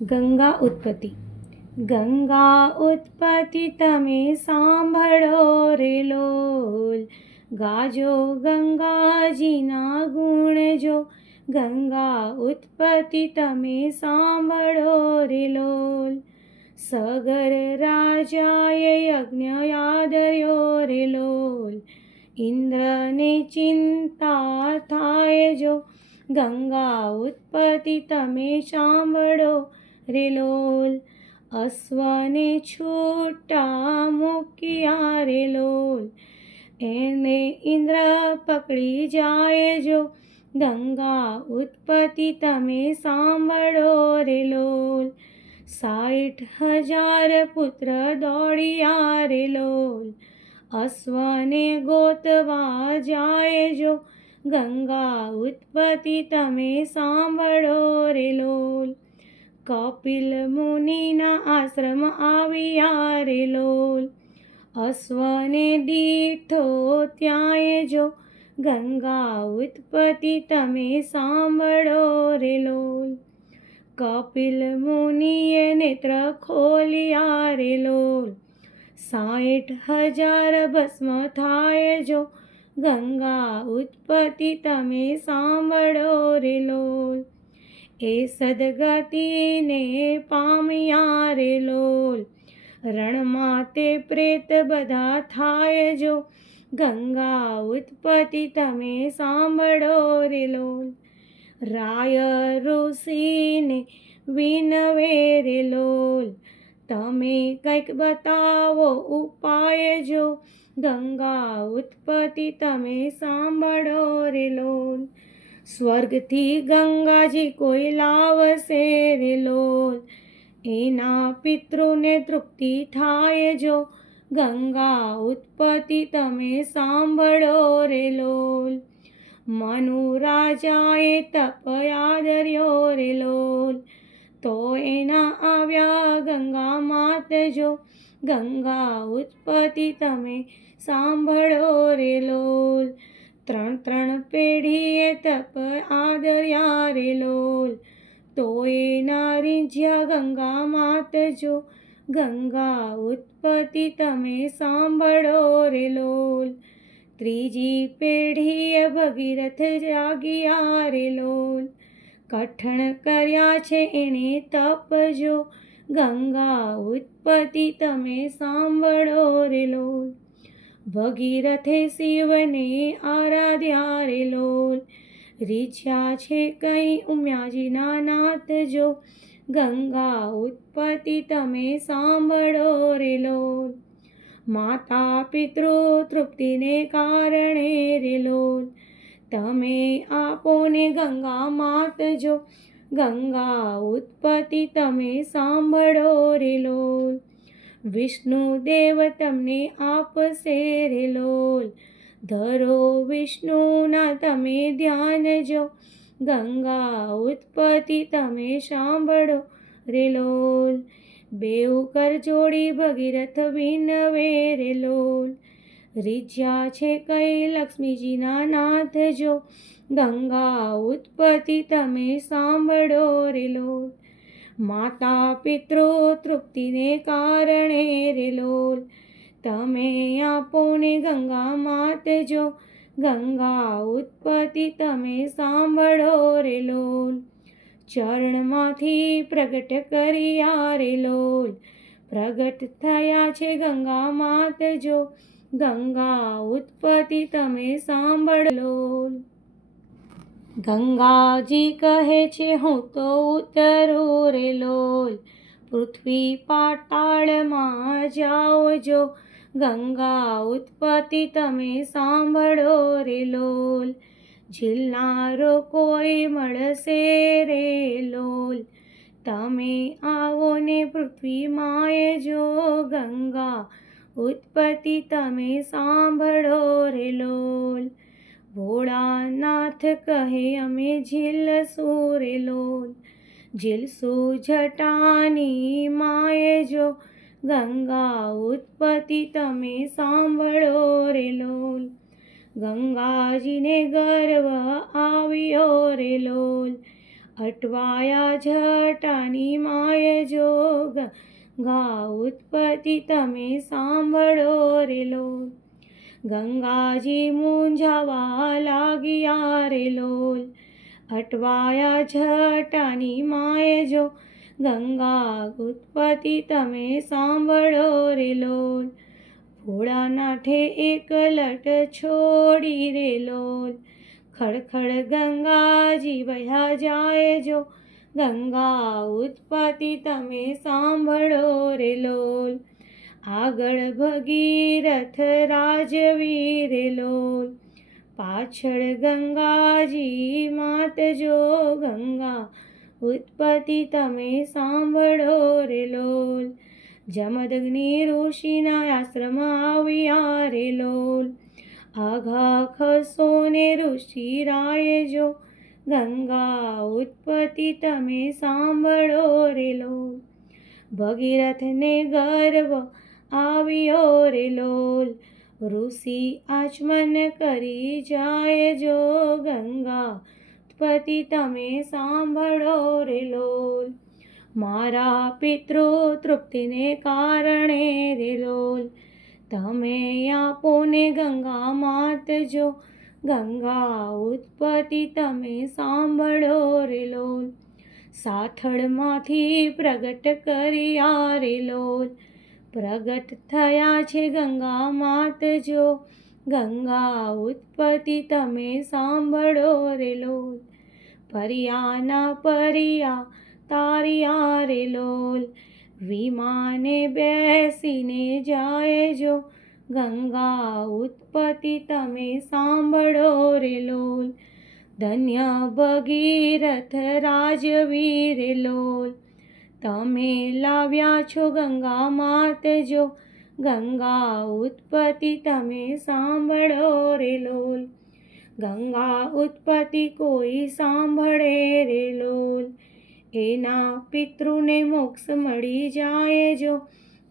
ગંગા ઉત્પત્તિ. ગંગા ઉત્પત્તિ તમે સાંભળો રે લોલ. ગાજો ગંગાજીના ગુણ જો ગંગા ઉત્પત્તિ તમે સાંભળો રે લોલ. સગર રાજાએ યજ્ઞ યાદર્યો રે લોલ. ઇન્દ્રને ચિંતા થાય જો. ગંગા ઉત્પત્તિ તમે સાંભળો રે લોલ અશ્વને છૂટા મૂક્યા રેલોલ એને ઇન્દ્ર પકડી જાય જો દંગા ઉત્પત્તિ તમે સાંભળો રેલોલ સાઠ હજાર પુત્ર દોડ્યા રેલોલ અશ્વને ગોતવા જાય જો ગંગા ઉત્પત્તિ તમે સાંભળો રે લોલ કપિલ મુનિના આશ્રમ આવ્યા રે લોલ અશ્વને દીઠો ત્યાંય જો ગંગા ઉત્પત્તિ તમે સાંભળો રે લોલ કપિલ મુનિએ નેત્ર ખોલ્યા રે લોલ સાઠ હજાર ભસ્મ થાય જો ગંગા ઉત્પત્તિ તમે સાંભળો રે લોલ એ સદગતિને પામ્યા રે લોલ. રણમાં તે પ્રેત બધા થાય જો. ગંગા ઉત્પત્તિ તમે સાંભળો રે લોલ. રાય ઋષિને વિનવે રે લોલ. તમે કંઈક બતાવો ઉપાય જો. ગંગા ઉત્પત્તિ તમે સાંભળો રે લોલ. સ્વર્ગથી ગંગાજી કોઈ લાવશે રે લોલ એના પિતૃને તૃપ્તિ થાય જો ગંગા ઉત્પત્તિ તમે સાંભળો રે લોલ. મનુ રાજાએ તપયાદર્યો રે લોલ. તો એના આવ્યા ગંગા માત જો ગંગા ઉત્પત્તિ તમે સાંભળો રે લોલ. ત્રણ ત્રણ પેઢીએ તપ આદર્યા રે લોલ. તો એ રીંઝ્યા ગંગા માત જો, ગંગા ઉત્પત્તિ તમે સાંભળો રે લોલ. ત્રીજી પેઢીએ ભગીરથ જાગ્યા રે લોલ. કઠણ કર્યા છે એણે તપ જો, ગંગા ઉત્પત્તિ તમે સાંભળો રે લોલ. ભગીરથે શિવને આરાધ્યા રે લોલ રીછ્યા છે કઈ ઉમ્યાજીના નાથ જો, ગંગા ઉત્પત્તિ તમે સાંભળો રે લોલ માતા પિતૃ તૃપ્તિને કારણે રે લોલ તમે આપો ને ગંગા માત જો, ગંગા ઉત્પત્તિ તમે સાંભળો રે લોલ વિષ્ણુ દેવ તમને આપશે રે લોલ. ધરો વિષ્ણુના તમે ધ્યાન જો. ગંગા ઉત્પત્તિ તમે સાંભળો રે લોલ. બેઉ કર જોડી ભગીરથ વિનવે રે લોલ. રીઝ્યા છે કઈ લક્ષ્મીજીના નાથ જો. ગંગા ઉત્પત્તિ તમે સાંભળો રે લોલ. માતા પિતૃ તૃપ્તિને કારણે રે લોલ. તમે આપો ને ગંગા માત જો, ગંગા ઉત્પત્તિ તમે સાંભળો રે ચરણમાંથી પ્રગટ કર્યા રે લોલ. પ્રગટ થયા છે ગંગા માત જો, ગંગા ઉત્પત્તિ તમે સાંભળો ગંગાજી કહે છે, હું તો ઉતરું રે લોલ, પૃથ્વી પાતાળમાં જાઓ જો. ગંગા ઉત્પત્તિ તમે સાંભળો રે લોલ ઝીલનારો કોઈ મળશે રે લોલ. તમે આવો ને પૃથ્વી માએ જો, ગંગા ઉત્પત્તિ તમે સાંભળો રે લોલ. ભોળાનાથ કહે, અમે ઝીલ સોરેલોલ લોલ ઝીલશું જટાની માએ જો ગંગા ઉત્પત્તિ તમે સાંભળો રે લોલ ગંગાજીને ગર્વ આવ્યો રે લોલ અટવાયા જટાની માય જો ગંગા ઉત્પત્તિ તમે સાંભળો રે લોલ ગંગાજી મૂંઝાવા લાગ્યા રે લોલ અટવાયા જટાની માએ જો ગંગા ઉત્પત્તિ તમે સાંભળો રે લોલ ભોળાનાથે એક લટ છોડી રે લોલ ખડખડ ગંગાજી વહ્યા જાય જો ગંગા ઉત્પત્તિ તમે સાંભળો રે લોલ આગળ ભગીરથ રાજવીર લોલ. પાછળ ગંગાજી માત જો ગંગા. ઉત્પત્તિ તમે સાંભળો રે લોલ. જમદગ્નિ ઋષિના આશ્રમ આવ્યા રે લોલ. આઘા ખસો ને ઋષિ રાય જો, ગંગા, ઉત્પત્તિ તમે સાંભળો રે લોલ. ભગીરથને ગર્વ આવ્યો રે લોલ. ઋષિ આચમન કરી જાય જો ગંગા. પતિ તમે સાંભળો રે લોલ. મારા પિતૃ તૃપ્તિને કારણે રે લોલ. તમે આપો ને ગંગા માત જો. ગંગા ઉત્પત્તિ તમે સાંભળો રે લોલ. સાથળમાંથી પ્રગટ કર્યા રે લોલ. પ્રગટ થયા છે ગંગા માત જો. ગંગા ઉત્પત્તિ તમે સાંભળો રે લોલ. પરિયાના પરિયા, તારિયા રે લોલ. વિમાને બેસીને જાય જો. ગંગા ઉત્પત્તિ તમે સાંભળો રે લોલ. ધન્ય ભગીરથ રાજવીર લોલ. તમે લાવ્યા છો ગંગા માત જો. ગંગા ઉત્પત્તિ તમે સાંભળો રે લોલ. ગંગા ઉત્પત્તિ કોઈ સાંભળે રે લોલ. એના પિતૃને મોક્ષ મળી જાય જો.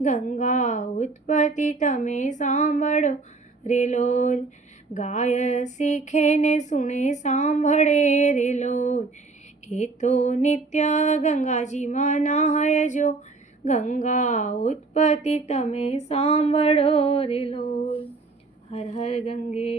ગંગા ઉત્પત્તિ તમે સાંભળો રે લોલ. ગાય શીખે ને સુણે સાંભળે રે લોલ. એ તો નિત્ય ગંગાજીમાં નાહય જો ગંગા ઉત્પત્તિ તમે સાંભળો રેલો હર હર ગંગે